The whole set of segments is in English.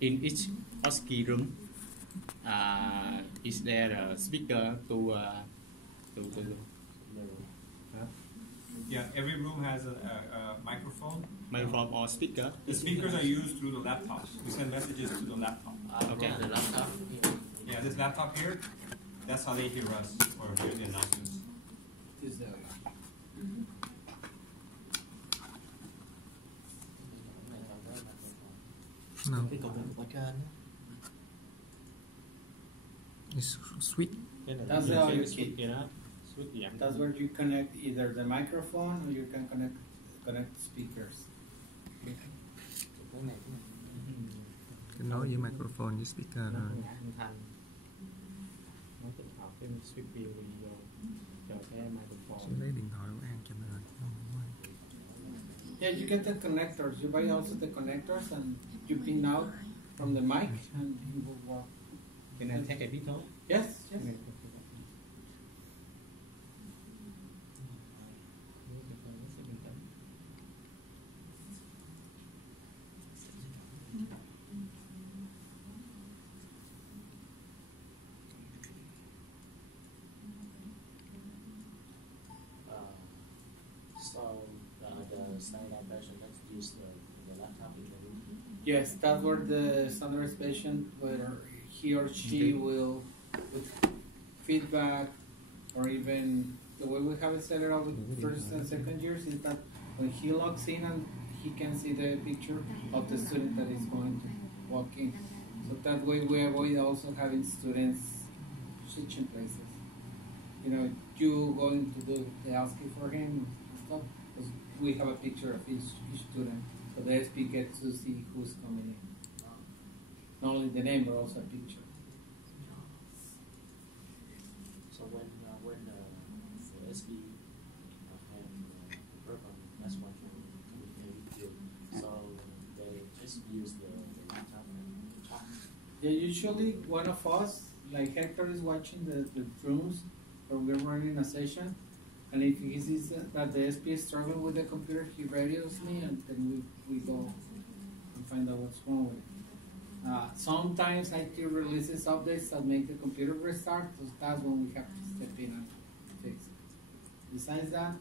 in each OSCE room, is there a speaker to Yeah, every room has a microphone. microphone or speaker? The speakers are used through the laptops. We send messages to the laptop. Okay. The laptop. Yeah, this laptop here, that's how they hear us or hear the announcements. No, Cái cục ở trên á. it's sweet. That's how you keep. Yeah. That's where you connect either the microphone or you can connect speakers. Cái này Kết nối với microphone với speaker rồi. Nó tích hợp cái speaker vô cho cái microphone. Sẽ lấy điện thoại của An cho mình. Yeah, you get the connectors. You buy also the connectors and you pin out from the mic and it will work. Can I take a picture? Yes, yes. So the standard version let's use the laptop in the room. Yes, that's where the standard patient, whether he or she will, with feedback, or even the way we have it set it up with first and second years is that when he logs in and he can see the picture of the student that is going to walk in. So that way we avoid also having students switching places. You know, you going to do the asking for him and stuff, because we have a picture of each student. So the SP gets to see who's coming in. Not only the name, but also a picture. So when the SB have the program, that's what you communicate with you. So they just use the laptop and talk. Yeah, usually one of us, like Hector, is watching the rooms where we're running a session, and if he sees that the SP is struggling with the computer, he radios me, and then we go and find out what's wrong with it. Sometimes IT releases updates that make the computer restart, so that's when we have to step in and fix it. Besides that,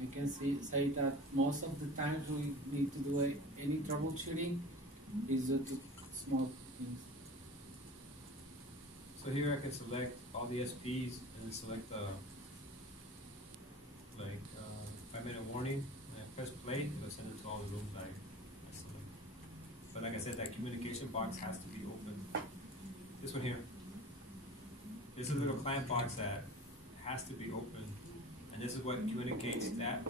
I can say that most of the times we need to do any troubleshooting is due to small things. So here I can select all the SPs and then select the 5-minute warning. And I press play, it'll send it to all the rooms I select. But like I said, that communication box has to be open. This one here. This is a little client box that has to be open. And this is what communicates that,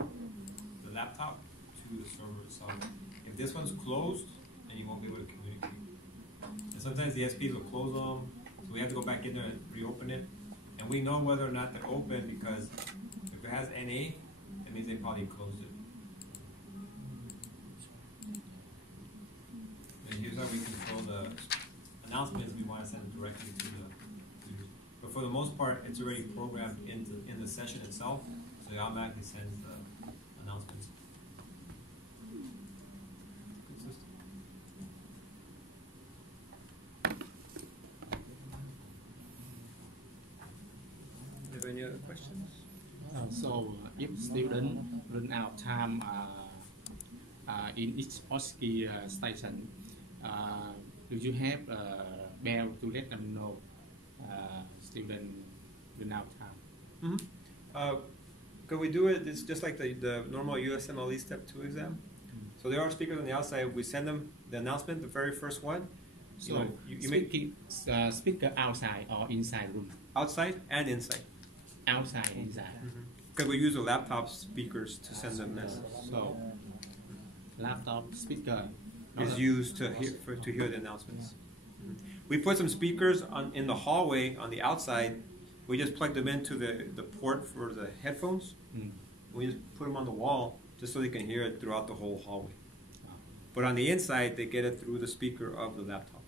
the laptop, to the server itself. If this one's closed, then you won't be able to communicate. And sometimes the SPs will close them, so we have to go back in there and reopen it. And we know whether or not they're open because if it has NA, that means they probably closed it. And here's how we control the announcements we want to send directly to the users. But for the most part, it's already programmed in the session itself, so it automatically sends the announcements. Good system. Do you have any other questions? So if student run out time in each OSCE station, do you have a bell to let them know student run out time? Could we do it? It's just like the normal USMLE Step 2 exam. So there are speakers on the outside. We send them the announcement, the very first one. So you make speaker outside or inside room? outside and inside. Outside, inside. Because we use the laptop speakers to send them messages. So laptop speaker Is used to hear the announcements. We put some speakers in the hallway on the outside. We just plug them into the port for the headphones. We just put them on the wall just so they can hear it throughout the whole hallway. But on the inside, they get it through the speaker of the laptop.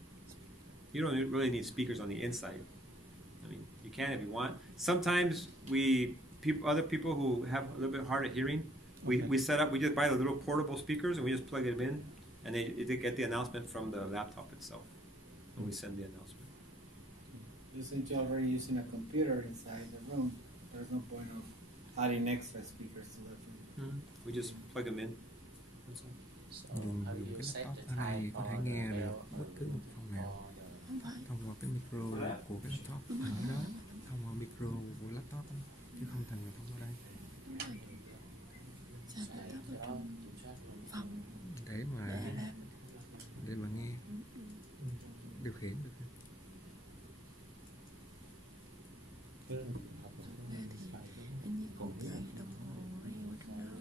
You don't really need speakers on the inside. I mean, you can if you want. Sometimes other people who have a little bit harder hearing, we set up. We just buy the little portable speakers and we just plug them in and they get the announcement from the laptop itself when we send the announcement. Since you're already using a computer inside the room, there's no point of adding extra speakers to the room. We just plug them in. That's all. So Dùng how do dùng you cái set laptop the ở đây time có for thể the nghe bell được bất cứ một phòng nào or the Không phải. thông qua cái micro của cái laptop ở đó, thông qua micro của laptop đó, chứ không thành thông qua đây Sao cái laptop đó kiểm soát luôn. Phòng để mà nghe điều khiển được. anh như cũng chơi đồng hồ hay ở trong đó.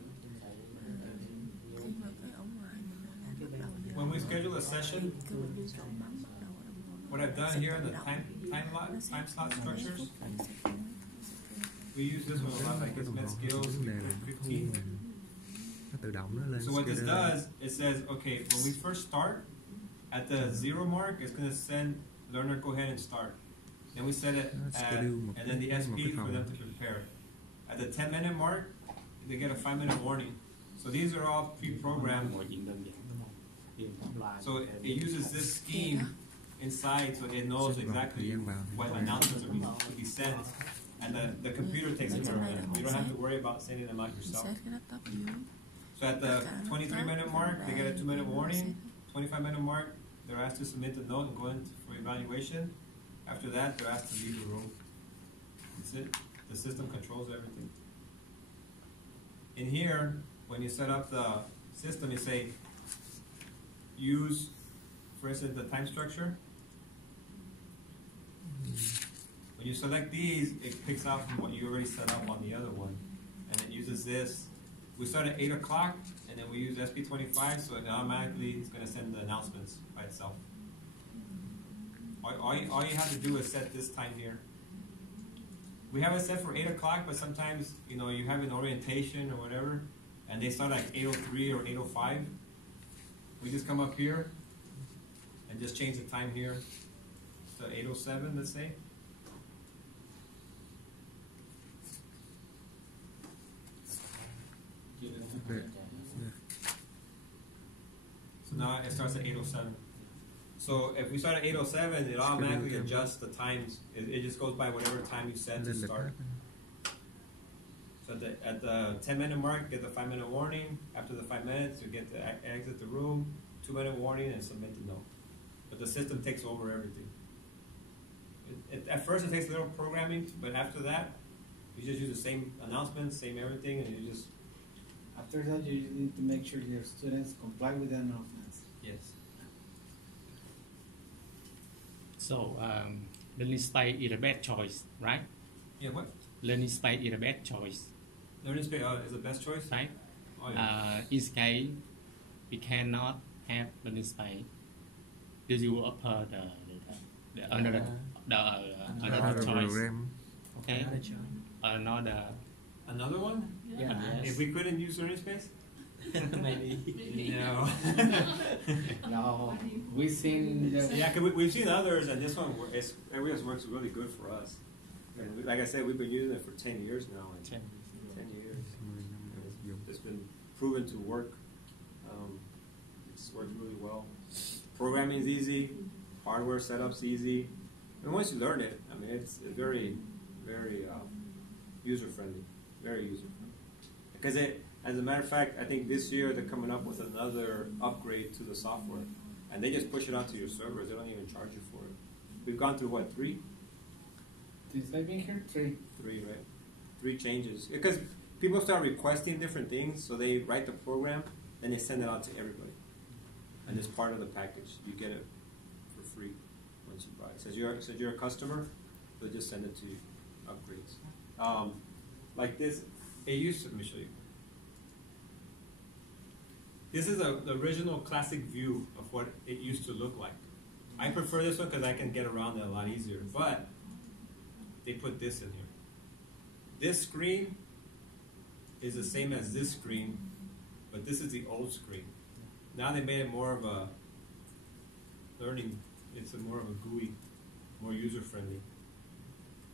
Khi mà cái ở ngoài mình là bắt đầu giờ. When we schedule a session, Cứ mình đi chọn bấm bắt đầu ở đồng hồ. what I've done here in the time slot structures, we use this one a lot, like Cái it's đồng Med hồ Skills vấn đề là nó thu 15. mình, nó tự động nó lên. So what this schedule. does, it says, okay, when we first start, at the 0 mark, it's going to send learner go ahead and start. Then we set it at, and then the SP for them to prepare. At the 10-minute mark, they get a 5-minute warning. So these are all pre-programmed. Mọi chuyện đơn giản đúng không? Điền offline. So it uses this scheme inside, so it knows exactly what announcements are going to be sent, and the computer takes care of it. You don't have to worry about sending them out yourself. Set cái laptop ở dưới. So at the 23-minute mark, they get a 2-minute warning. 25-minute mark, they're asked to submit the note and go in for evaluation. After that, they're asked to leave the room. That's it. The system controls everything. In here, when you set up the system, you say, use, for instance, the time structure. When you select these, it picks out from what you already set up on the other one. And it uses this. We start at 8 o'clock, and then we use SP25, so it automatically is going to send the announcements by itself. All you have to do is set this time here. We have it set for 8 o'clock, but sometimes, you know, you have an orientation or whatever, and they start at 8:03 or 8:05. We just come up here and just change the time here to 8:07, let's say. So now it starts at 8:07. So if we start at 8:07, it automatically adjusts the times. It just goes by whatever time you set to Lên lịch start. hết. So at the 10-minute mark, get the 5-minute warning. After the 5 minutes, you get to exit the room, 2-minute warning, and submit the note. But the system takes over everything. At first, it takes a little programming, but after that, you just use the same announcements, same everything, and you just After that, you need to make sure your students comply with the announcements. yes. So, learning style is a bad choice, right? Yeah, what? Learning style is a bad choice, Learning space is the best choice. right? Oh yeah. In this case, we cannot have learning style. Do you offer another Another choice? program. Okay, another. Another one? Yeah. If we couldn't use learning space? Maybe. No. No, we've seen the Yeah, cause we've seen others, and this one everyone works really good for us. And like I said, we've been using it for 10 years now. And 10 years. It's been proven to work. It's worked really well. Programming is easy. Hardware setup's easy. And once you learn it, I mean, it's very, very user friendly. Very user friendly. Because as a matter of fact, I think this year they're coming up with another upgrade to the software, and they just push it onto your servers. They don't even charge you for it. We've gone through what, 3? since I've been here 3. 3, right? 3 changes. Because people start requesting different things, so they write the program, and they send it out to everybody. And it's part of the package. You get it for free once you buy it. Says you're a customer, they'll just send it to you. Upgrades. Like this, it used to, let me show you. This is the original classic view of what it used to look like. I prefer this one because I can get around it a lot easier, but they put this in here. This screen is the same as this screen, but this is the old screen. Now they made it more of a learning, it's more of a GUI, more user-friendly.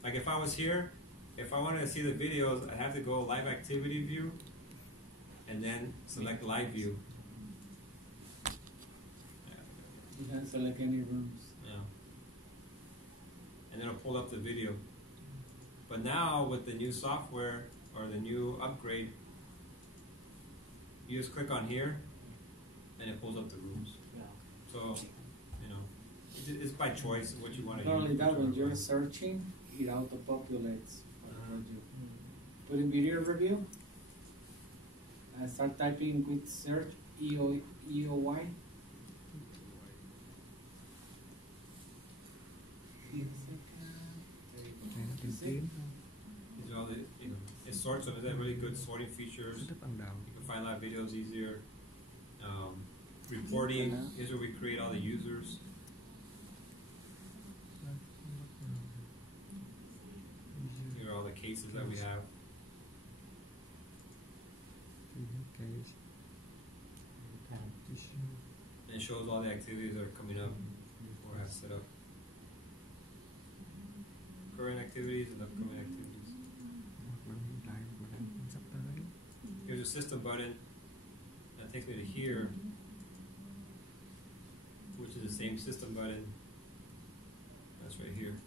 Like if I was here, if I wanted to see the videos, I'd have to go live activity view, and then select live view. You can select any rooms. Yeah. And then it'll pull up the video. But now with the new software or the new upgrade, you just click on here and it pulls up the rooms. Yeah. So, you know, it's by choice what you want to Not use. only that, when you're whichever. searching, it auto-populates. Mhm. Put in video review. Start typing quick search EOY. These are all the, you know, it sorts them. It has really good sorting features. Rất bằng đầu. You can find live videos easier. Reporting, here's where we create all the users. Here are all the cases that we have. Case. And it shows all the activities that are coming up or have set up. Current activities and upcoming activities. Sắp tới. Here's a system button that takes me to here, which is the same system button. That's right here.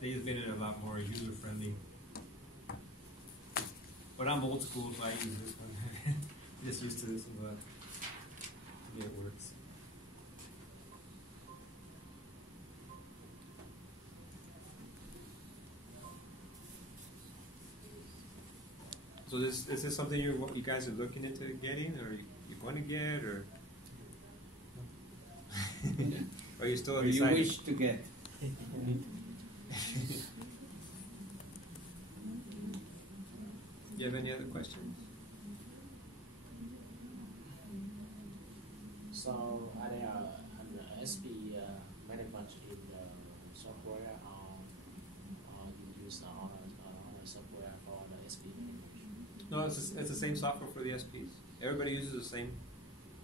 They just made it a lot more user friendly. But I'm old school, so I use this one. Just used to this one, but yeah, it works. So is this something you guys are looking into getting, or you're going to get, or are you still Or you deciding? wish to get. Do you have any other questions? So are there an SB management in the software, or you use other software for the SB management No, it's the same software for the SPs. Everybody uses the same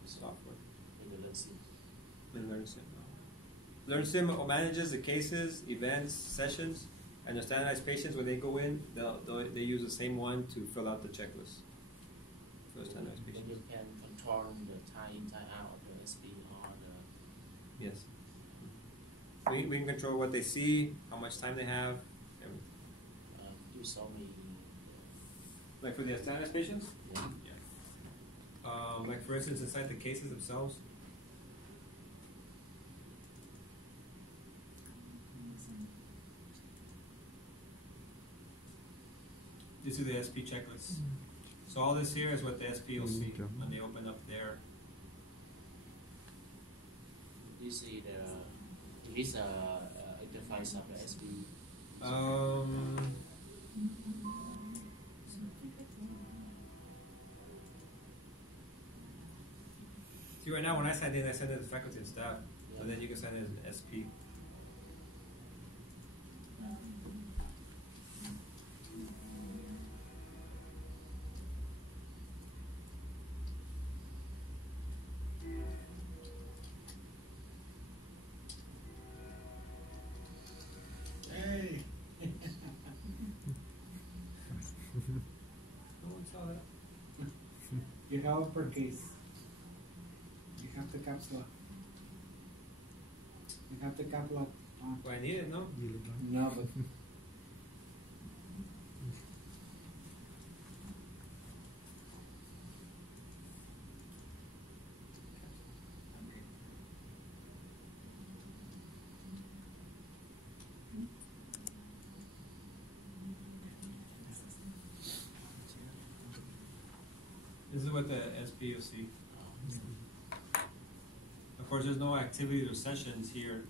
software. in the LearnSim? In LearnSim. LearnSim manages the cases, events, sessions, and the standardized patients. When they go in, they use the same one to fill out the checklist for the standardized Then patients. you can control the time in, time out of the SB or the Yes. We can control what they see, how much time they have, everything. you saw me. Like for the standardized patients? Yeah. Like for instance, inside the cases themselves. These are the SP checklists. So all this here is what the SP will see when they open up their. You see the this interface of the SB. See, right now when I send in, I send it to faculty and staff, Yeah. but then you can send it as an SP. Hey. No one saw that. You have upper case. You have the caps lock. You have the cap lock on. Well, I need it, no? Gì lúc đó? No, but This is what the SP will see. Of course, there's no activities or sessions here.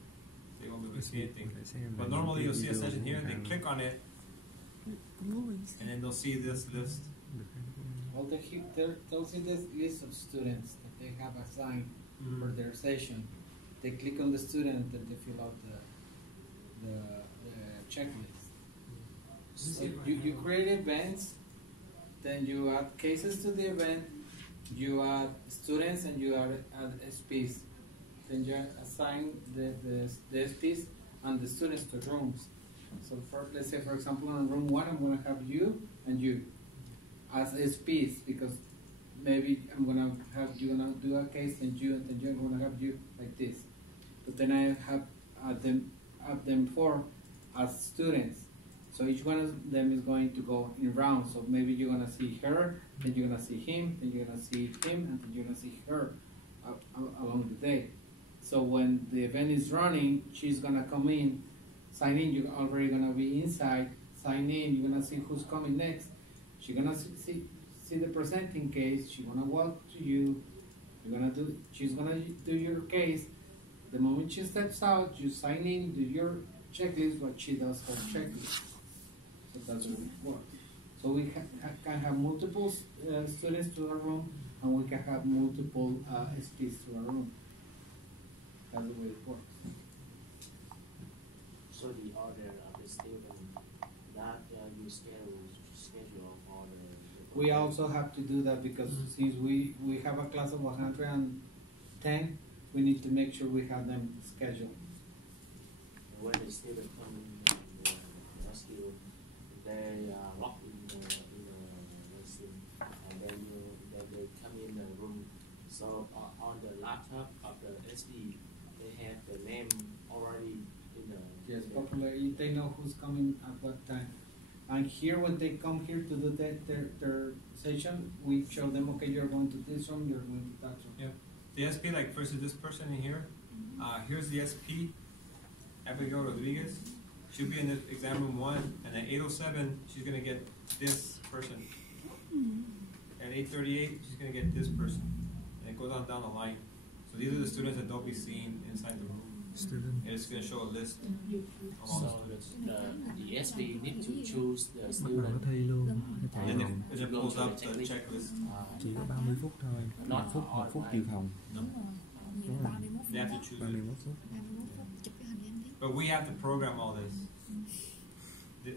They won't be able to see anything. But normally you'll see a session here, they click on it, and then they'll see this list. all they'll see this list of students that they have assigned for their session. They click on the student and they fill out the checklist. So you create events, then you add cases to the event, you add students, and you add SPs. Then you assign the SPs and the students to rooms. So let's say, for example, in room 1, I'm going to have you and you as SPs, because maybe I'm gonna have you gonna do a case and then you're gonna have you like this. But then I have them four as students. So each one of them is going to go in rounds. So maybe you're gonna see her, then you're gonna see him, then you're gonna see him, and then you're gonna see her along the day. So when the event is running, she's gonna come in, sign in. You're already gonna be inside. Sign in. You're gonna see who's coming next. She's gonna see the presenting case. She's gonna walk to you. She's gonna do your case. The moment she steps out, you sign in, do your checklist, what she does her checklist. So that's what it works. So we can have multiple students to our room, and we can have multiple SPs to our room. That's the way it works. So the order of the student, that you schedule for the We also have to do that because since we have a class of 110, we need to make sure we have them scheduled. when the student come in and ask you, they lock in the lesson, and then they come in the room. So on the laptop of the SB, they have the name already in the Yes, popularly they know who's coming at what time. And here, when they come here to do their session, we show them, okay, you're going to this room, you're going to that room. Yeah. The SP, like for instance, this person in here, here's the SP, Abigail Rodriguez. She'll be in the exam room 1, and at 8:07, she's going to get this person. At 8:38, she's going to get this person. And it goes on down the line. So these are the students that don't be seen inside the room. Student. And it's going to show a list of all so the students. the SB need to choose the Bắt đầu student. thi luôn. Nó chạy And then vòng. it just pulls up the checklist. Chỉ có 30 phút thôi. Not 1 phút dự phòng. Đúng rồi. Đúng rồi. 31 They have to phút. choose it. 31 phút. 31 phút chụp cái hình em biết. But we have to program all this.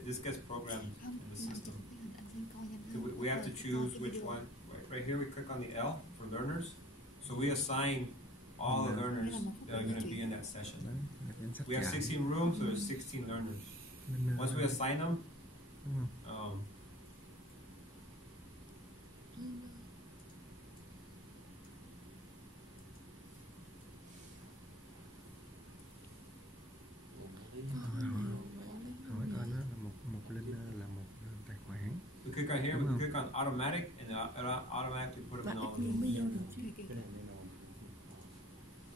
This gets programmed Không, in the mà system. chụp cái hình anh xem coi em. So we have to choose which one. Right here, we click on the L for learners. So we assign all the learners that are going to be in that session. Đấy, là danh sách We have chạm. 16 rooms, so there's 16 learners. Nên, Once we assign them, đúng um, không? Hỏi coi nó là một link là một tài khoản. we click on here, we click on automatic, and it automatically put them in all the Admin rooms. mới vô được chứ. Cái này mới nồi.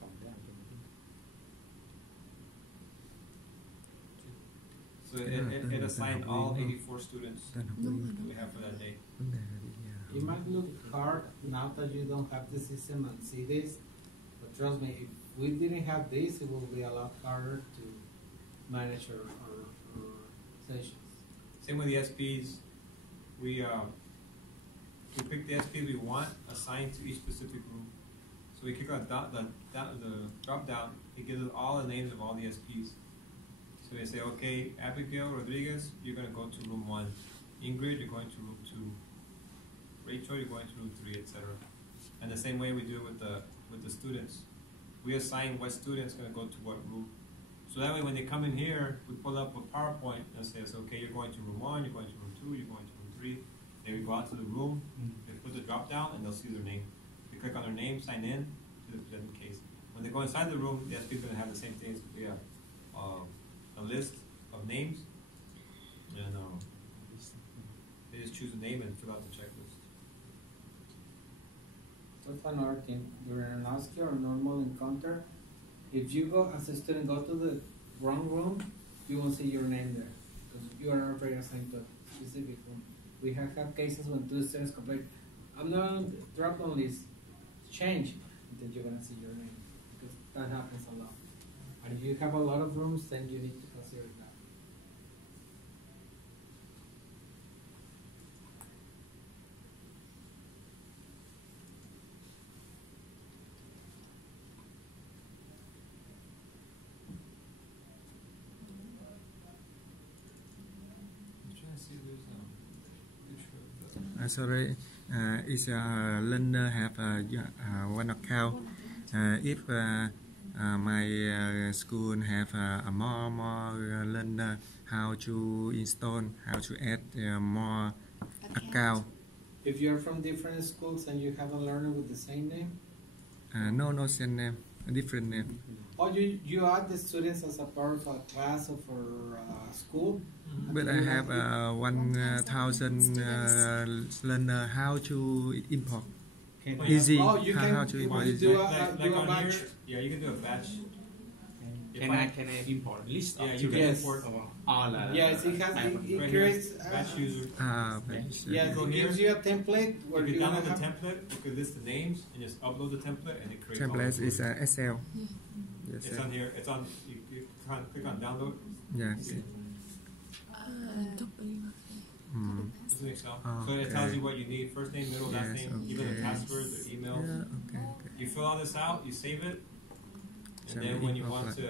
Còn cái này cho mình. So it assigned all 84 students Tên học Đúng viên. rồi, that đúng we rồi. have for that day. Vấn đề là bây giờ. It might look hard now that you don't have the system and see this, but trust me, if we didn't have this, it will be a lot harder to manage our sessions. Same with the SPs. We pick the SPs we want assigned to each specific room. So we click on the drop down. It gives us all the names of all the SPs. So they say, okay, Abigail Rodriguez, you're going to go to room 1. Ingrid, you're going to room 2. Rachel, you're going to room 3, etc. And the same way we do it with the students. We assign what student's going to go to what room. So that way when they come in here, we pull up a PowerPoint and says, okay, you're going to room 1, you're going to room 2, you're going to room 3. Then we go out to the room, they put the drop down, and they'll see their name. We click on their name, sign in to the presenting case. When they go inside the room, the SP is going to have the same things. We have a list of names, and they just choose a name and fill out the checklist. That's another thing. During an ASCII or normal encounter, if you go as a student go to the wrong room, you won't see your name there because you are already assigned to a specific room. We have had cases when two students complain, I'm not on the drop-down list, change, and then you're gonna see your name because that happens a lot. And if you have a lot of rooms, then you need to consider that. I'm trying to see if there's a picture of the... Sorry, is learner have one account? If my school have a more learner, how to install, how to add more account? If you're from different schools and you have a learner with the same name, No, same name, a different name. or you add the students as a part of a class or for school. But I have 1,000 learner how to import. Easy. Oh, you how can to you import do easy. a, Like do a on batch. here, yeah, you can do a batch. If Can I import list Yeah, of you students can import or all Yes, it has. It right here, creates. batch user. Yes, Go it here. gives you a template where If you you download the have. template, you could list the names and just upload the template and it creates all Template the is Excel. It's Yes, on here. It's on. You can't click on download. yeah. copy mà It's in Excel. Oh, So it tells okay. you what you need: first name, middle, last Yes, name, even the okay. password, the email. Yeah, okay. You fill all this out, you save it, and Save then it when in you want offline. to,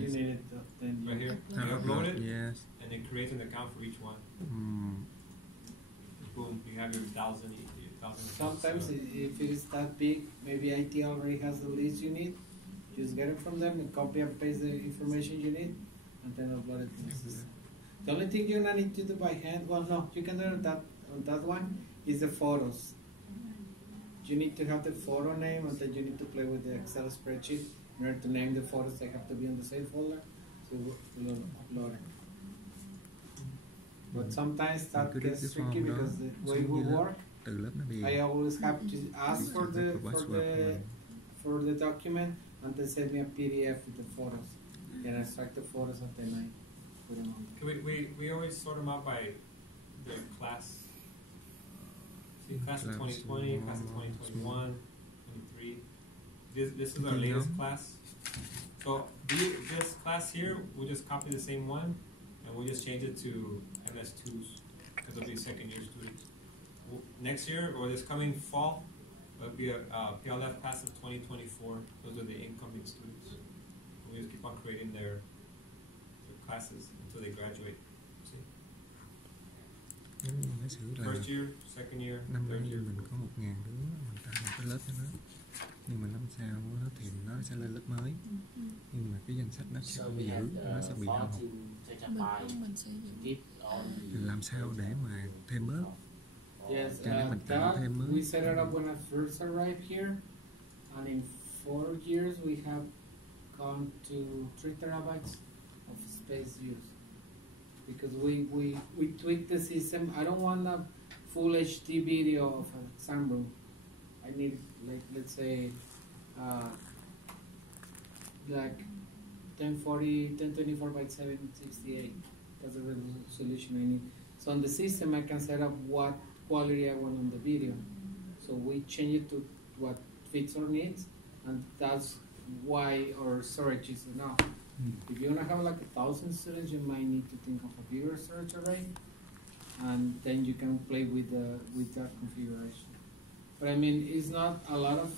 You need it, then right here, Upload. you upload it, Yes. and it creates an account for each one. Mm. Boom, you have your 1,000. Sometimes if it is that big, maybe IT already has the list you need. Just get it from them and copy and paste the information you need, and then upload it to the system. The only thing you're gonna need to do by hand, well, no, you can do it on that one, is the photos. You need to have the photo name, and then you need to play with the Excel spreadsheet in order to name the photos. They have to be in the same folder, so we'll upload it. But sometimes that Cứ gets cái tricky form đó because the way xuống we dưới lớp. work, Từ lớp nó đi. I always have to ask for the Password. for the document and they send me a PDF with the photos. And I extract the photos and then I put them on. We always sort them out by the class. See, class of Class 2020, class of 2021, 23. This is our Okay, latest yeah. class. So this class here, we'll just copy the same one, and we'll just change it to MS2s, because it'll be second year students. Next year, or this coming fall, there'll be a PLF class of 2024. Those are the incoming students. We just keep on creating their classes until they graduate. See? Giống như giả sử là First year, second year, năm nay third year. mình có 1.000 đứa, mình tạo một cái lớp cho nó. Nhưng mà năm sau á, thì nó sẽ lên lớp mới. Nhưng mà cái danh sách nó sẽ So không we giữ, had nó sẽ bị đau 14 học. mình sẽ giữ keep all Thì làm sao để mà thêm bớt? Yes, Can I put that them in? we set it up when I first arrived here, and in 4 years we have gone to 3 terabytes of space used because we tweaked the system. I don't want a full HD video of an exam room. I need, like, let's say like 1024 by 768. That's the resolution I need. So on the system I can set up what quality I want on the video. So we change it to what fits our needs, and that's why our storage is enough. If you wanna have like 1,000 students, you might need to think of a bigger storage array, and then you can play with that configuration. But I mean, it's not a lot of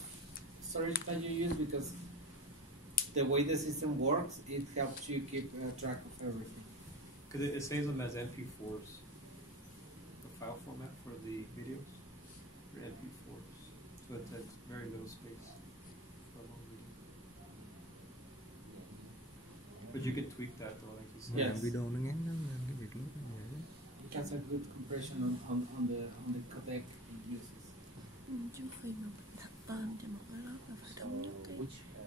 storage that you use because the way the system works, it helps you keep track of everything. Because it saves them as MP4s. The file format for the videos are MP4s. So it takes very little space for a long video. But you could tweak that though, like you said. Yes. Làm video nó ngắn lắm nên cái việc lướt nó dễ. It has a good compression on the codec it uses. trước khi mà mình đặt tên cho một cái lớp là phải thống nhất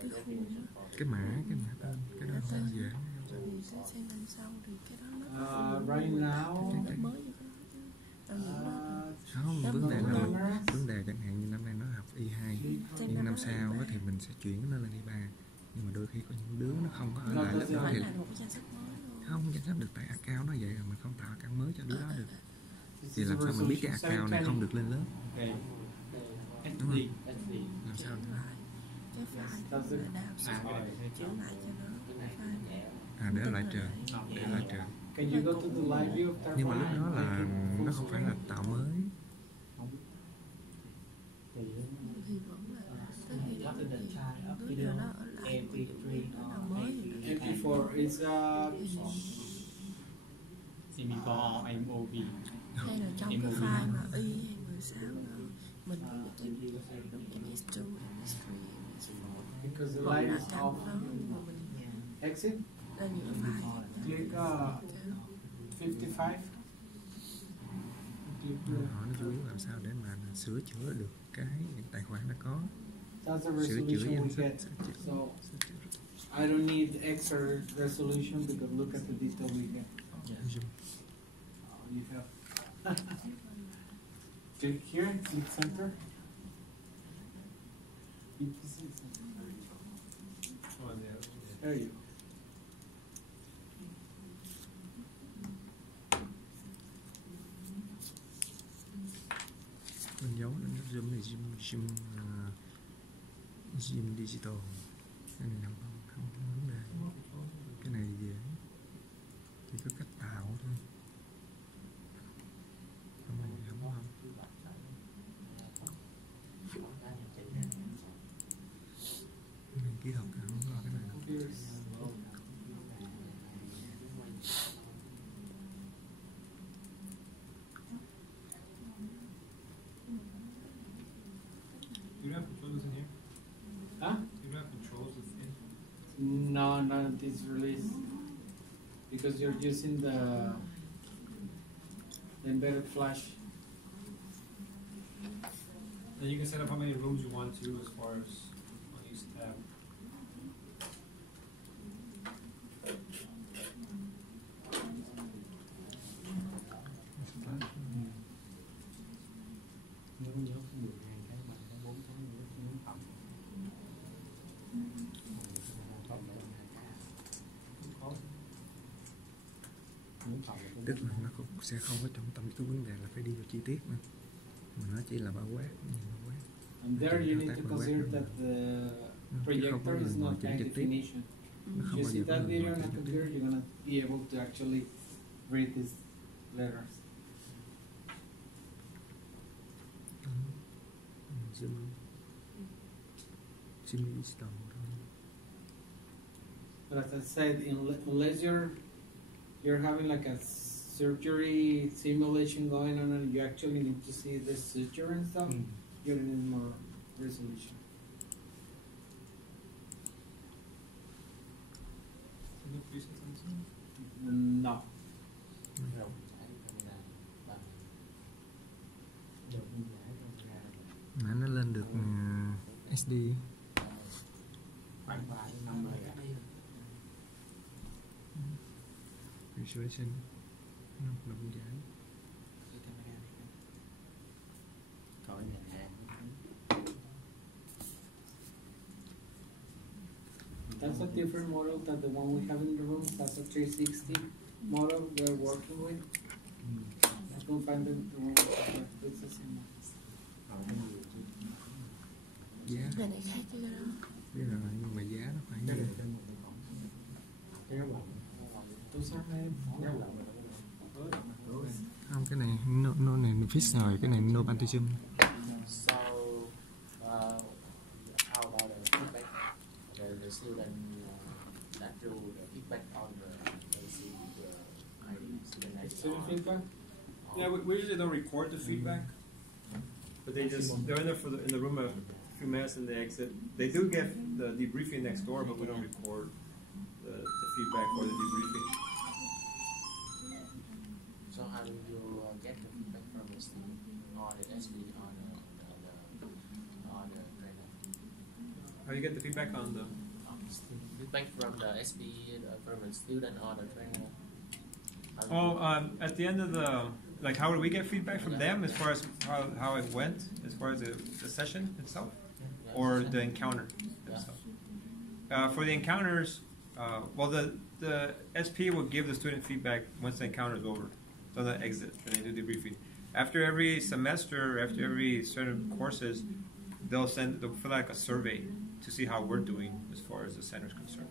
cái khu đó. Cái mã tên, cái đó Cái nó tên. dễ. Thì sẽ sang năm sau thì cái đó nó Right now, lớp mới cho cái đó chứ. Còn những lớp Không, Lớp vấn đề một là camera. vấn đề chẳng hạn như năm nay nó học Y2, nhưng năm sau á thì mình sẽ chuyển nó lên Y3. Nhưng mà đôi khi có những đứa nó không có ở lại lớp đó phải thì là một cái danh sách mới luôn. không danh sách được, tại account nó vậy rồi mình không tạo account mới cho đứa đó được. This Thì is làm sao mình biết cái resolution account này không được lên lớp? Okay. Đúng SD. không? Làm sao? Chuyển lại cái file That's it. là đào xuống chuyển lại cho nó file. Để lại trường, để lại trường. Can you go to the live view of Nhưng mà lúc đó là nó không phải là tạo mới. Thì vẫn là tới khi đó thì đứa nào nó ở lại của đứa nào mới thì nó MP4 is MP4 or MOV. hay là trong cái file mà y hay 16 đó mình cứ được MS2, MS3, MS4 because the hoặc light là is trong off. đó mà mình Exit. ra những cái file Click 55. họ nó chủ yếu làm sao để mà sửa chữa được những tài khoản đã có, That's the sửa chữa resolution we danh sách, get. sửa chữa. So I don't need extra resolution because look at the detail we get. Zoom. You have click here, click center. You can see something. Oh, yeah. There you go. Mình giấu nó zoom này zoom digital, cái này không có vấn đề, cái này dễ, chỉ có cách tạo thôi, không có gì không. Mình kỹ thuật không có cái này đâu. You don't have controls in here? Huh? You don't have controls in No, not this release. Because you're using the embedded flash. Then you can set up how many rooms you want to as far as on each tab. Nếu nhớ không được cái mà có 4 cái nhớ phẩm. Tức là nó sẽ không có trọng tâm cái vấn đề là phải đi vào chi tiết nữa, mà nó chỉ là bao quát, nhìn bao quát. And there you need to consider that the projector is not high definition. Nó không You bao see giờ có that người video ngồi on a trực tiếp. computer, you're gonna be able to actually read these letters. Zoom digital thôi. But as I said, unless you're having like a surgery simulation going on and you actually need to see the suture and stuff, you need more resolution. No presets on this one? No. Mà nó lên được SD. Resolution nó động giải. That's a different model than the one we have in the room. That's a 360 model we're working with. I couldn't find the one we have. It's the same one. Giá Cái này khác cái đó. biết rồi, nhưng mà giá nó phải Those are made. không, cái này no này fix rồi, cái này no partition. So, how about the feedback? The student that drew the feedback on the student ID. Student feedback? Yeah, we usually don't record the feedback, but they're in there in the room a few minutes and they exit. They do get the debriefing next door, but we don't record the feedback or the debriefing. So how do you get the feedback from the student or the SB on the trainer? How do you get the feedback on the? Feedback from the SB from the student or the trainer. At the end of how do we get feedback from them as far as how it went, as far as the session itself, or the encounter itself? For the encounters, the SP will give the student feedback once the encounter is over, so they exit and they do debriefing. After every semester, after every certain courses, they'll fill like a survey to see how we're doing as far as the center is concerned.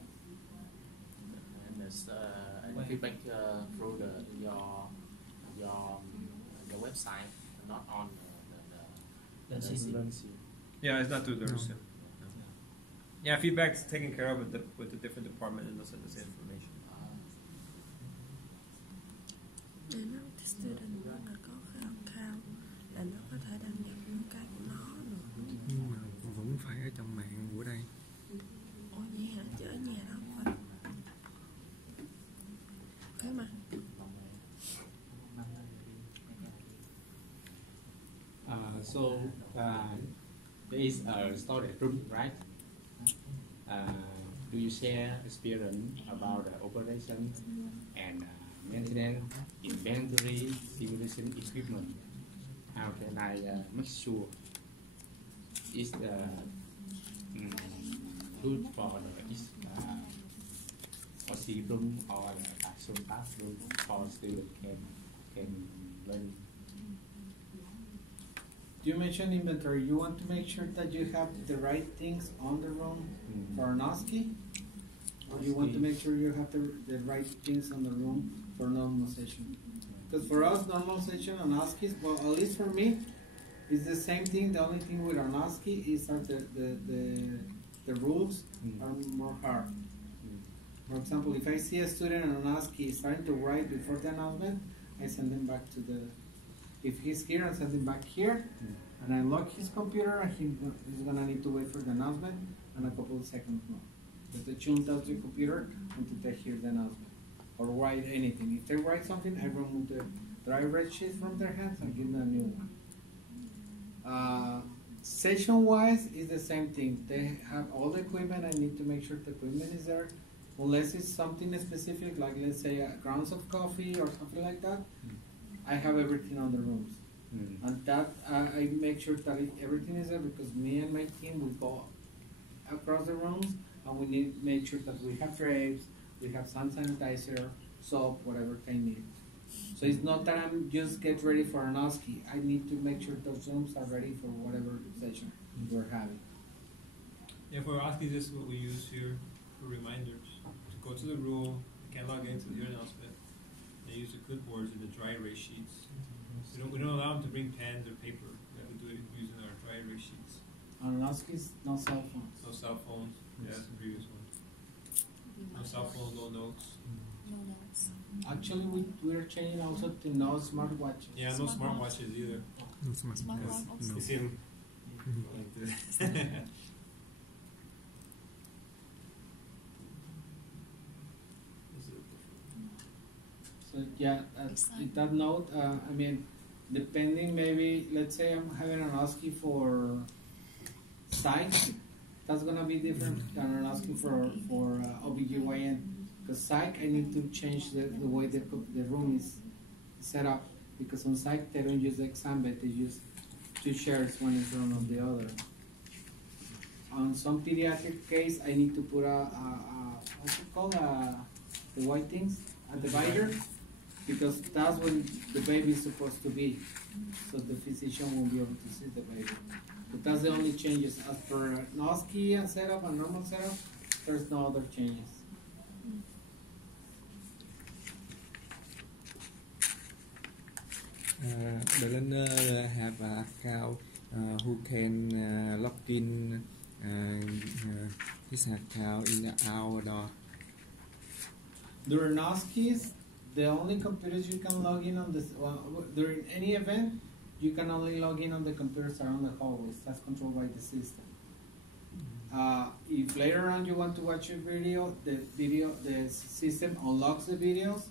And the feedback through your website, not on the SB. Yeah, it's not through the RSIM. Yeah, feedback's taken care of with the different department and they'll send us the information. Để nó student nó là có cái account là nó có thể đăng nhập những cái của nó được. Nhưng mà vẫn phải ở trong mạng của đây. Ủa vậy hả? Chứ ở nhà đâu phải. Thế mà. also there is a storage room, right? Do you share experience about the operation and maintenance, inventory, simulation equipment? How can I make sure it's good for the or C room or the actual classroom for student can learn? You mentioned inventory. You want to make sure that you have the right things on the room for an OSCE? Or you want to make sure you have the right things on the room for normalization? Because for us, normalization and OSCE, well, at least for me, it's the same thing. The only thing with an OSCE is that the rules are more hard. For example, if I see a student on an OSCE starting to write before the announcement, I send them back to the. If he's here, I send him back here, and I lock his computer, and he's gonna need to wait for the announcement and a couple of seconds more. Because the tune tells your computer until they hear the announcement or write anything. If they write something, I remove the dry red sheet from their hands and give them a new one. Session-wise, is the same thing. They have all the equipment. I need to make sure the equipment is there. Unless it's something specific, like let's say grounds of coffee or something like that, I have everything on the rooms. And that I make sure that everything is there because me and my team, we go across the rooms and we need to make sure that we have drapes, we have hand sanitizer, soap, whatever they need. So it's not that I'm just get ready for an OSCE. I need to make sure those rooms are ready for whatever session we're having. Yeah, for OSCE, this is what we use here for reminders. To go to the room, you can log into the announcement. They use the clipboards and the dry erase sheets. We don't allow them to bring pens or paper. We have to do it using our dry erase sheets. On OSCEs, no cell phones. No cell phones. Yeah, that's the previous one. No cell phones, no notes. No notes. Actually, we're changing also to no smartwatches. Yeah, no smartwatches either. No smart. Smart Because watch. No. you see them like this. So yeah, with that note, I mean, depending maybe, let's say I'm having an OSCE for psych, that's gonna be different than an OSCE for OBGYN. Because psych, I need to change the way the room is set up. Because on psych, they don't use the exam bed, they use two chairs, one in front of the other. On some pediatric case, I need to put what's it called, the white things, a divider, because that's when the baby is supposed to be. So the physician won't be able to see the baby. But that's the only changes. As per an OSCE and setup and normal setup, there's no other changes. The learner have an account who can log in his account in our door. During OSCEs, the only computers you can log in on this, during any event, you can only log in on the computers around the hallways. That's controlled by the system. If later on you want to watch a video, the system unlocks the videos.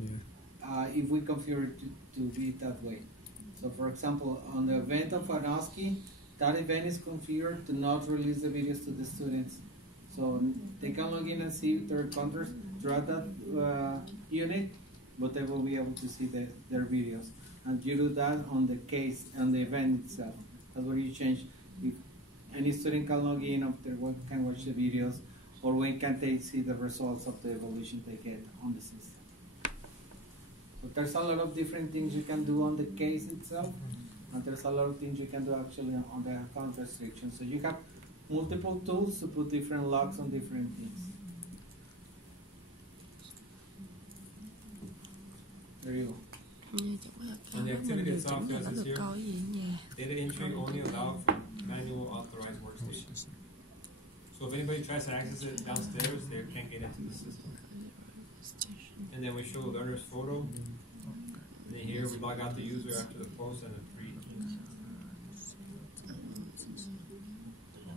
Yeah. If we configure it to be that way. So for example, on the event of an OSCE, that event is configured to not release the videos to the students. So they can log in and see their encounters throughout that unit, but they will be able to see their videos. And you do that on the case, on the event itself. That's where you change. If any student can log in, can watch the videos, or when can they see the results of the evaluation they get on the system. But there's a lot of different things you can do on the case itself, and there's a lot of things you can do actually on the account restriction. So you have multiple tools to put different locks on different things. There you go. And the activity itself, Mình as it's được here, coi gì ở nhà. data entry only allowed for manual authorized workstation. So if anybody tries to access it downstairs, they can't get into the system. And then we show the learner's photo. And then here we log out the user after the post and the pre.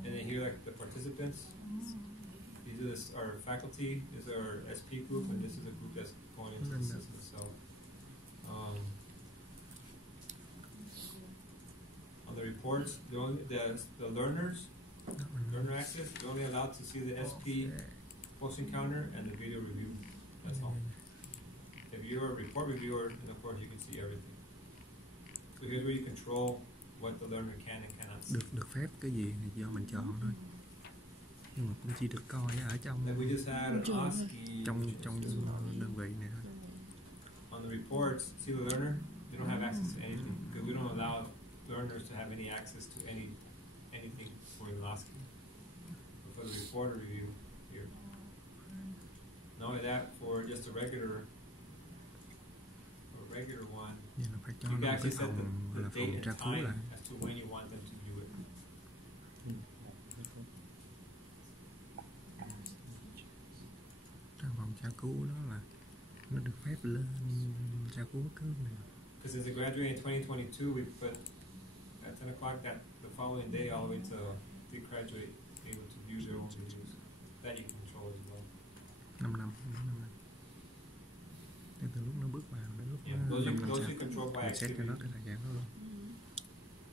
And then here, like the participants. These are our faculty. This is our SP group, and this is a group that's going into the system itself. On the reports, the learner access, they're only allowed to see the SP posting counter and the video review. That's all. If you're a report reviewer, then of course you can see everything. So here's where you control what the learner can and cannot see. Được phép cái gì thì do mình chọn thôi. Nhưng mà cũng chỉ được coi ở trong Like we just had an OSCE trong đơn vị này thôi. on the reports. See the learner? They don't have access to anything because we don't allow learners to have any access to anything for the OSCE. But for the report review here. Not only that, for just a regular one, Nhưng mà phải cho you nó can một actually cái set phòng the là date phòng and tra cứu time lại. as to when you want them to view it. Trong phòng tra cứu đó là nó được phép lên tra cứu bất cứ lúc nào. Because since they graduated in 2022, we put at 10 o'clock that the following day all the way to they graduate, able to view their own videos. That you can control as well. 5 năm. Từ lúc nó bước vào đến lúc Yeah, nó those 5 you, năm those sau you control by mình set cho nó activity cái thời gian đó luôn.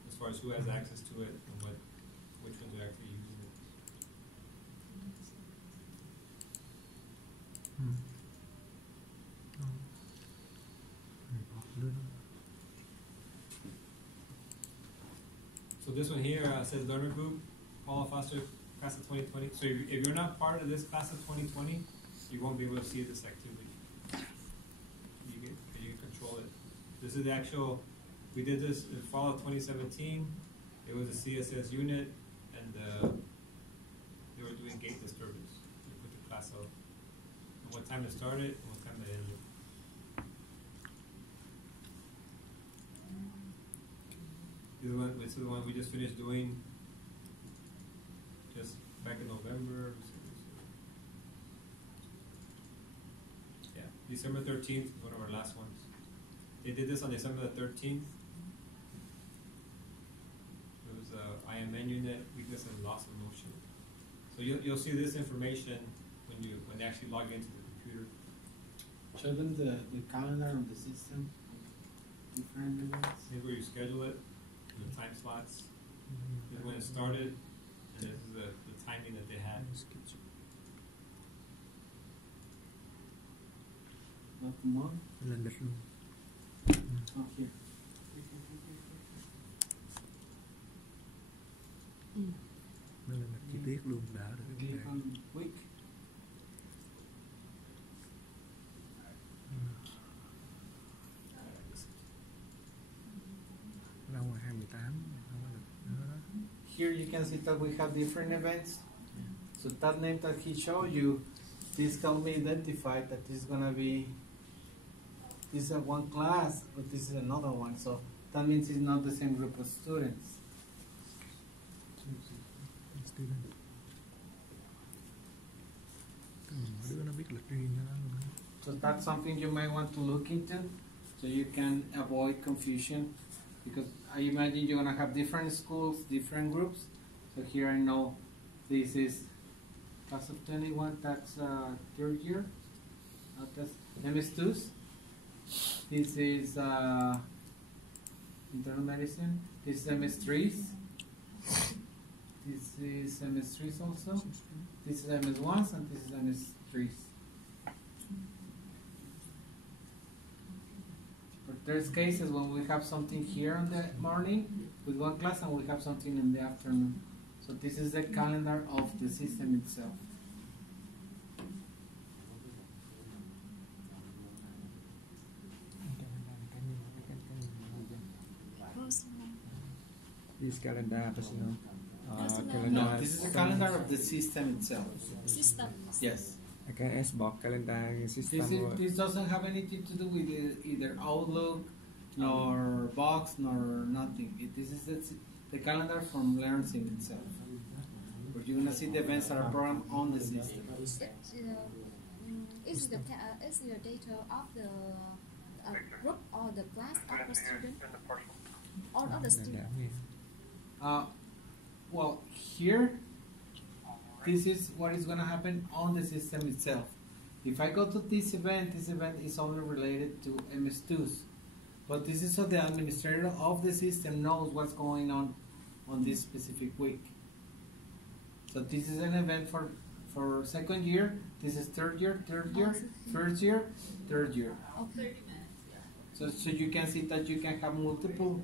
as far as who has access to it and which ones are actually using it. Ừ. Đó. Đưa nó. So this one here says learner group, Paula Foster, class of 2020. So if you're not part of this class of 2020, you won't be able to see this activity. You can control it. This is the actual, we did this in fall of 2017. It was a CSS unit, and they were doing gate disturbance. We put the class out. And what time it started, and what time it ended. This is the one we just finished doing just back in November. Yeah, December 13th, one of our last ones. They did this on December the 13th. It was IMN unit, weakness and loss of motion. So you'll see this information when they actually log into the computer. Show them the calendar of the system, different events. Here's where you schedule it, and the time slots. Here's when it started, and this is the timing that they had. Not the month. Lên lịch luôn. Oh, here. Nó lên lịch chi tiết luôn đỡ được cái vấn đề. Given week. Đâu rồi 28 không có được nữa đó. Here you can see that we have different events. So that name that he showed you, this helped me identify that this is gonna be, this is one class, but this is another one. So that means it's not the same group of students. Student. Mỗi đứa nó biết lịch riêng cho nó luôn á. So that's something you might want to look into, so you can avoid confusion. Because I imagine you're gonna have different schools, different groups. So here I know this is class of 21, that's third year. That's MS2s. This is internal medicine. This is MS3s. This is MS3s also. This is MS1s and this is MS3s. But there's cases when we have something here in the morning with one class and we have something in the afternoon. So this is the calendar of the system itself. This calendar personal. No, this is the calendar of the system itself. System. Yes. I can ask about calendar system. This doesn't have anything to do with either Outlook, nor Box, nor nothing. This is the calendar from LearnSim itself. Where you're gonna see the events that are programmed on the system. Is the data of the group or the class of the student? All of the students. Well, here, this is what is gonna happen on the system itself. If I go to this event is only related to MS2s. But this is so the administrator of the system knows what's going on on this specific week. So this is an event for second year. This is third year, first year, third year. Okay. So you can see that you can have multiple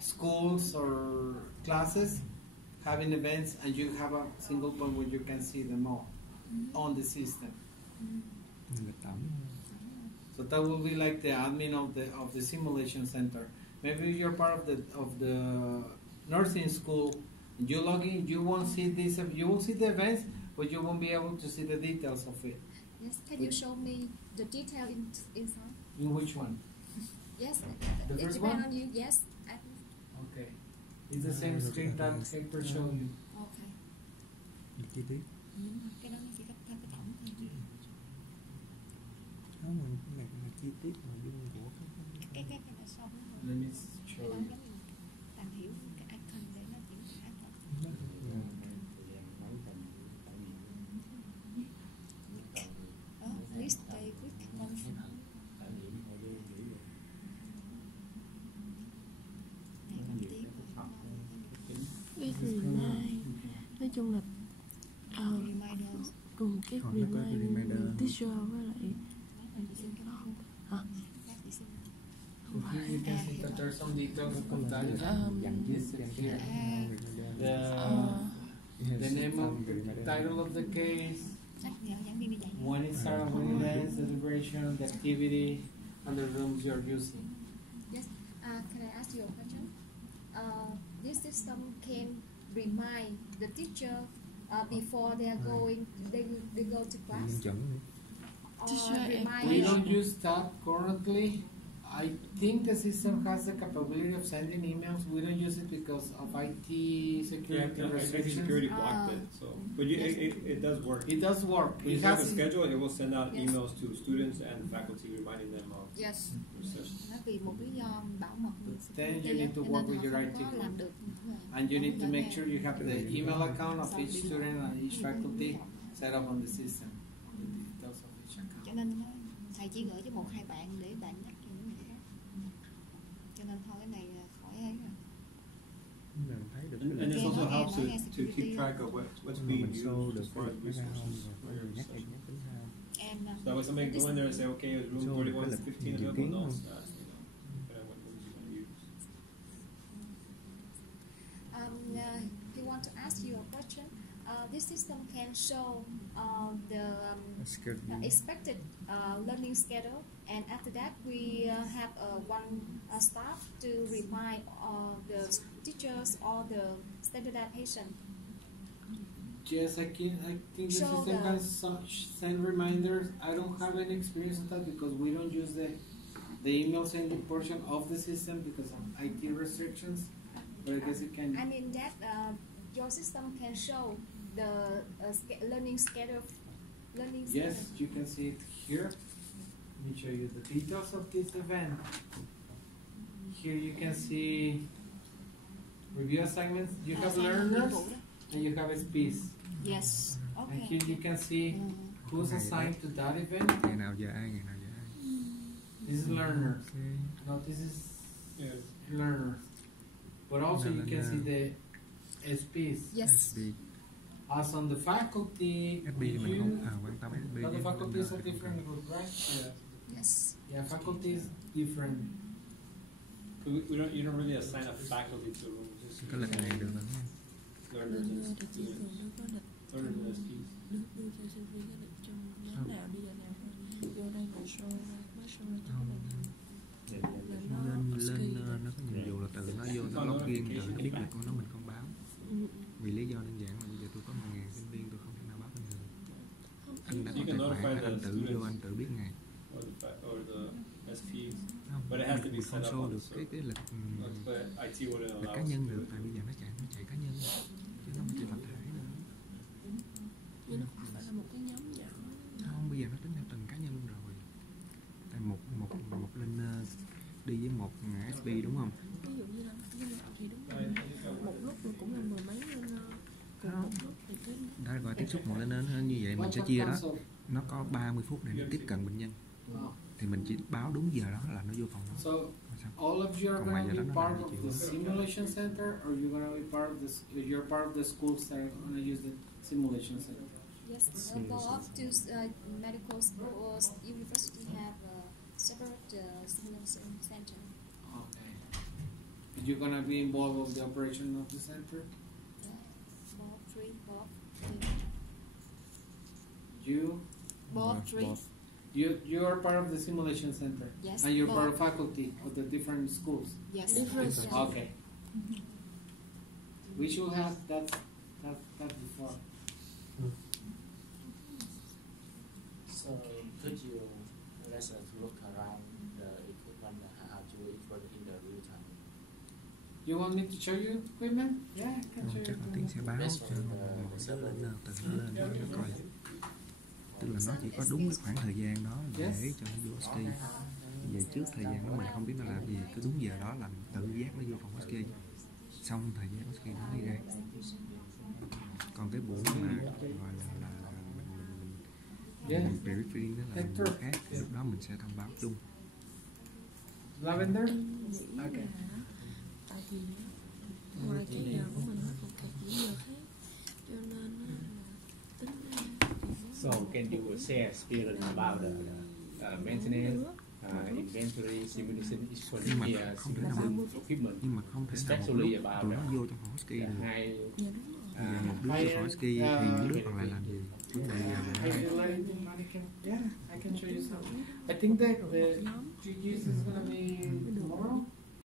schools or classes having events, and you have a single point where you can see them all on the system. Lịch tổng. So that will be like the admin of the simulation center. Maybe you're part of the nursing school. You log in, you won't see this. You will see the events, but you won't be able to see the details of it. Yes. Can you show me the detail inside? In which one? Yes. The It first depends one? on you. Yes. Okay. It's the same screen that Hector showed you. Okay. Chi tiết. Cái đó chỉ theo cái tổng thôi. Không, cái này là chi tiết nội dung của Cái là xong rồi. Let me Cái show đó you. giống như bạn hiểu cái icon để nó chuyển cái icon. List day quick month. Cái remind nói chung là Reminders. cùng cái Còn nó có cái reminder. teacher với lại hả? Không Here phải you can see that there are some details of that. dành Here. The name of the title of the case, Sách nhớ giảng viên đi dạy. when it started, when it ends, the duration, the activity, and the rooms you're using. Yes. Can I ask you a question? This system can remind the teacher before they are going, they go to class. nhân chuẩn. Or Teacher and remind We them. don't use that currently. I think the system has the capability of sending emails. We don't use it because of IT security IT restrictions. security blocked it. So, but it does work. It does work. When you It have a has schedule, it will send out Yes. emails to students and faculty reminding them of Yes. their sessions. Nó vì một lý do bảo mật. Then you need to cho work nên with họ your không IT có làm group. được. And you need to make sure you have the email account of each student and each faculty set up on the system. The details of each account. Cho nên nó, thầy chỉ gửi cho một hai bạn để bạn nhắc cho những người khác. Cho nên thôi cái này khỏi ấy rồi. Mình thấy được And cái this Okay, also okay, helps okay, to keep security. track of what's mà being mình show used được as far as cái ra không resources. rồi for your nhắc session. nhắc tính sao. And So that way somebody go in there and say, okay, room So, 41 is cái 15 dự available. kiến No, không? it's not. You know, depending on what rooms you want to use. he want to ask you a question. This system can show the expected learning schedule, and after that we have one staff to remind the teachers or the standardization. Yes, I think the Show system the- can send reminders. I don't have any experience with that because we don't use the email sending portion of the system because of IT restrictions. But I guess it can. I mean that your system can show the learning schedule. Yes, you can see it here. Let me show you the details of this event. Here you can see review assignments. You have learners and you have SPs. Yes. And Okay. here you can see who's assigned to that event. Ngày nào giờ ai, ngày nào giờ ai. This is learners. Okay. No, this is Yes. learners. But also you can see the SPs. Yes. SB, As on the faculty, SB thì mình you, không quan tâm SB. no, the chứ faculty is a không different cần. group, right? Yes. Yeah, faculty is different. You don't really assign a faculty to rooms. Just Có lịch này được rồi đúng không? learners Learner and thì chỉ thường students. nó có lịch Learners and SPs. đưa cho sinh viên cái lịch trong nhóm nào đi giờ nào thôi. Vô đây mình show ra mới show ra cho cái này là nó Lên nó có nhiệm vụ là tự nó vô nó login tự nó biết lịch của nó mình không báo. Vì lý do đơn giản là bây giờ tôi có 1.000 sinh viên tôi không thể nào báo cho người. Anh đã có tài khoản anh tự vô anh tự biết ngày. Or the SPs. Không, But it has to be mình không set up show on được the cái lịch But IT wouldn't lịch allow cá us nhân to do được it. tại bây giờ nó chạy cá nhân chứ nó không chạy tập thể nữa. nhưng nó không phải là một cái nhóm nhỏ. Không, bây giờ nó tính theo từng cá nhân luôn rồi. Tại một learner đi với một SB đúng không? Ví dụ như là nhưng mà thì đúng rồi. Một lúc mà cũng là mười mấy lên cùng một lúc thì cái Đã gọi tiếp xúc một learner như vậy mình sẽ chia đó. Nó có 30 phút để nó tiếp cận bệnh nhân. Oh. Thì mình chỉ báo đúng giờ đó là nó vô phòng đó. So xong. all of you are Còn ngoài gonna giờ be đó nó part làm of gì the chịu. simulation center, or you're gonna be part of this? You're part of the schools that are gonna use the simulation center. Yes, both to medical schools, university have a separate simulation center. Okay. You're gonna be involved with the operation of the center. Both three. You Both three. you are part of the simulation center. Yes. And you're part both. of faculty of the different schools. Yes. Different. Okay. We should have that before. So could you let us look around the equipment how to it work in the real time? You want me to show you equipment? Yeah, I can show you Chắc là Tiến sẽ equipment. báo cho mọi đứa lên từ nó lên nó coi. Tức là nó chỉ có đúng cái khoảng thời gian đó để cho nó vô ski. Về trước thời gian đó mình không biết nó làm gì, cứ đúng giờ đó là tự giác nó vô phòng ski. Xong thời gian ski nó đi ra. Còn cái buổi mà gọi là mình briefing đó là một buổi khác, thì lúc đó mình sẽ thông báo chung. Lavender? Nghĩ Okay. là tại vì ngoài cái giờ của mình nó còn kẹt những giờ khác, cho nên là tính ra thì So can you share experience about the maintenance, inventory, simulation, Nhưng mà equipment, không thể nào simulation equipment, Nhưng mà không thể nào một especially lúc about tụi nó vô trong phòng ski the được. high dạ đúng rồi. Bây giờ một đứa vô phòng ski thì những đứa còn lại làm gì? Vấn đề giờ Are là you letting mannequin? Yeah, I can show you some. I think that the GGS is gonna be tomorrow.